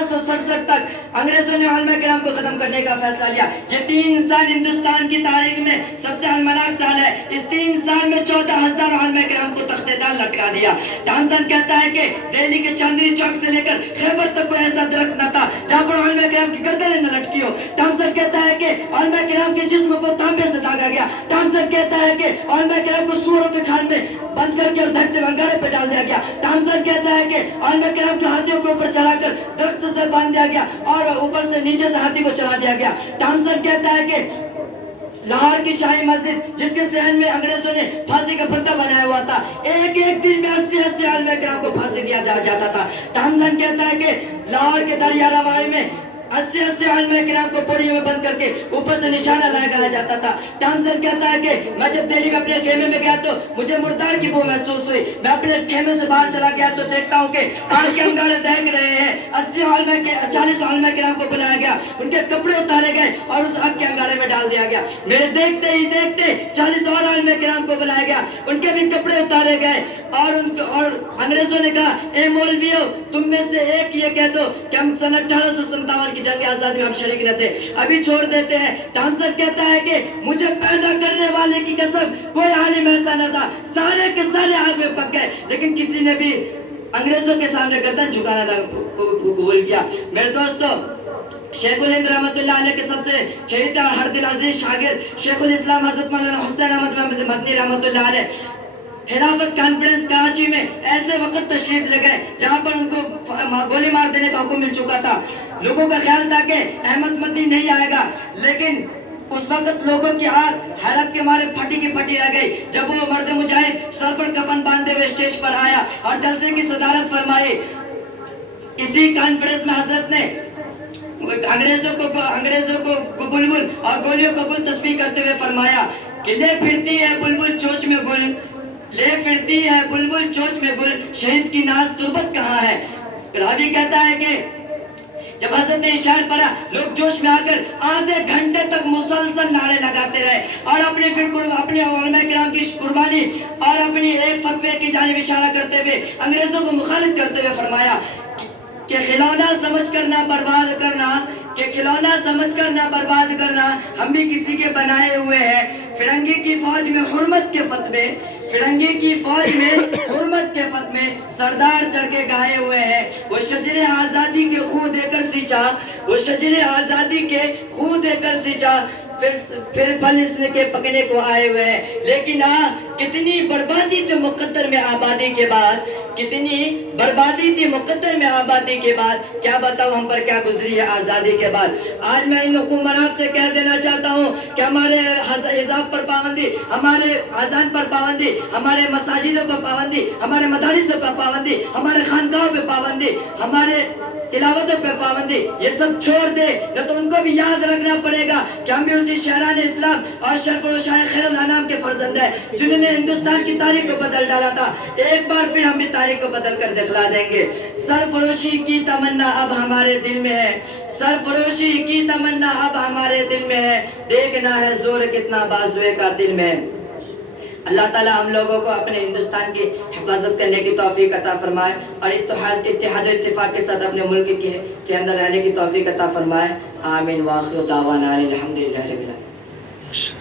1867 तक अंग्रेजों ने उलमा किराम को खत्म करने का फैसला लिया। ये 3 साल हिंदुस्तान की तारीख में सबसे अलमनाक साल है। इस 3 साल में 14,000 उलमा किराम को तख्तेदार लटका दिया। थॉमसन कहता है कि दिल्ली के चांदनी चौक से लेकर खैबर तक कोई ऐसा दरख्त न था जहाँ पर उलमा किराम की गर्दनें न लटकी हो। थॉमसन कहता है कि उलमा किराम के जिस्म को तांबे से दागा गया। थॉमसन कहता है कि उलमा किराम को सूअरों के खाल में बंद करके और धकते हुए अंगारे पे डाल दिया गया। थॉमसन कहता है कि उलमा किराम को हाथियों के ऊपर चढ़ाकर दरख्त से बांध दिया गया और ऊपर से नीचे से हाथी को चढ़ा दिया गया। थॉमसन कहता है कि लाहौर की शाही मस्जिद जिसके सहन में अंग्रेजों ने फांसी का फंदा बनाया हुआ था, एक दिन में 80 उलमा किराम को फांसी दिया जाता था। थॉमसन कहता है कि लाहौर के दरियावाड़ी में 80 उलमा किराम को पोड़ियों में बंद करके ऊपर से निशाना लगाया जाता था। थॉमसन कहता है कि मैं जब दिल्ली में अपने खेमे में गया तो मुझे मुर्दार की बू महसूस हुई। मैं अपने खेमे से बाहर चला गया तो देखता हूँ कि आग के अंगारे दहक रहे हैं। 40 उलमा किराम को बुलाया गया, उनके कपड़े उतारे गए और उस आग के अंगारे में डाल दिया गया। मेरे देखते ही देखते 40 और उलमा किराम को बुलाया गया, उनके भी कपड़े उतारे गए और अंग्रेजों ने कहा, ए मौलवियों, तुम में से एक ये कह दो कि हम सन 1857 की जंग आजादी में हम शरीक न थे, अभी छोड़ देते हैं। थॉमसन कहता है कि मुझे पैदा करने वाले की कसम, कोई आलिम ऐसा न था, सारे के सारे आग में पक गए, लेकिन किसी ने भी अंग्रेजों के सामने गर्दन झुकाना कबूल किया। मेरे दोस्तों, शेखुल हिंद रहमतुल्लाह अलैह के सबसे चहीता और हर दिल अजीज शागिर्द शेखुल इस्लाम हज़रत मौलाना हुसैन अहमद मदनी रहमतुल्लाह अलैह खिलाफत कॉन्फ्रेंस कराची में ऐसे वक्त तशरीफ ले गए जहाँ पर उनको गोली मार देने का हुक्म मिल चुका था। लोगों का ख्याल था कि अहमद मदनी नहीं आएगा, लेकिन उस वक्त लोगों की आग हैरत के मारे फटी की फटी रह गई जब वो मर्द मुजाहिद सर पर कफन बांधे हुए स्टेज पर आया और जलसे की सदारत फरमाई। इसी कॉन्फ्रेंस में हजरत ने अंग्रेजों को बुलबुल और गोलियों को गुल तस्बीह करते हुए फरमाया कि ले फिरती है बुलबुल चोंच में गुल, ले फिरती है बुलबुल चोंच में गुल, शहीद की नाज तुर्बत कहाँ है। रावी कहता है कि जब हजरत ने इशार पढ़ा, लोग जोश में आकर आधे घंटे तक मुसलसल नारे लगाते रहे और अपने उलमा किराम की कुर्बानी और अपनी एक फतवे की जानिब इशारा करते हुए अंग्रेजों को मुखालिफ करते हुए फरमाया कि खिलौना समझकर ना बर्बाद करना, कि खिलौना समझकर ना बर्बाद करना, हम भी किसी के बनाए हुए हैं। फिरंगी की फौज में हुर्मत के फतवे, फिरंगी की फौज में हुर्मत के फतवे सरदार चढ़ के गाए हुए हैं। वो शजरे आजादी के खून देकर सींचा, वो शजरे आजादी के खून देकर सींचा, फिर फल इसने के पकने को आए हुए हैं। लेकिन कितनी बर्बादी थी मुकद्दर में आबादी के बाद, कितनी बर्बादी थी मुकद्दर में आबादी के बाद, क्या बताऊं हम पर क्या गुजरी है आजादी के बाद। आज मैं इन हुकूमरान से कह देना चाहता हूं कि हमारे हिजाब पर पाबंदी, हमारे अजान पर पाबंदी, हमारे मसाजिदों पर पाबंदी, हमारे मदारिसों पर पाबंदी, हमारे खानकाहों पर पाबंदी, हमारे तिलावतों पे पाबंदी, ये सब छोड़ दे। न तो उनको भी याद रखना पड़ेगा कि हम भी उसी शहरान इस्लाम और शरफ़ शाह खैरुल अनाम के फर्जंद हैं जिन्होंने हिंदुस्तान की तारीख को बदल डाला था। एक बार फिर हम भी तारीख को बदल कर दिखला देंगे। सरफरोशी की तमन्ना अब हमारे दिल में है, सरफरोशी की तमन्ना अब हमारे दिल में है, देखना है जोर कितना बाजुए का दिल में है। अल्लाह ताला हम लोगों को अपने हिंदुस्तान की हिफाजत करने की तौफीक अता फरमाए और इत्तेहाद और इत्तेफाक के साथ अपने मुल्क के अंदर रहने की तौफीक अता फरमाए। आमीन व आखिर दावाना अनिल हम्दुलिल्लाहि रब्बिल आलमीन।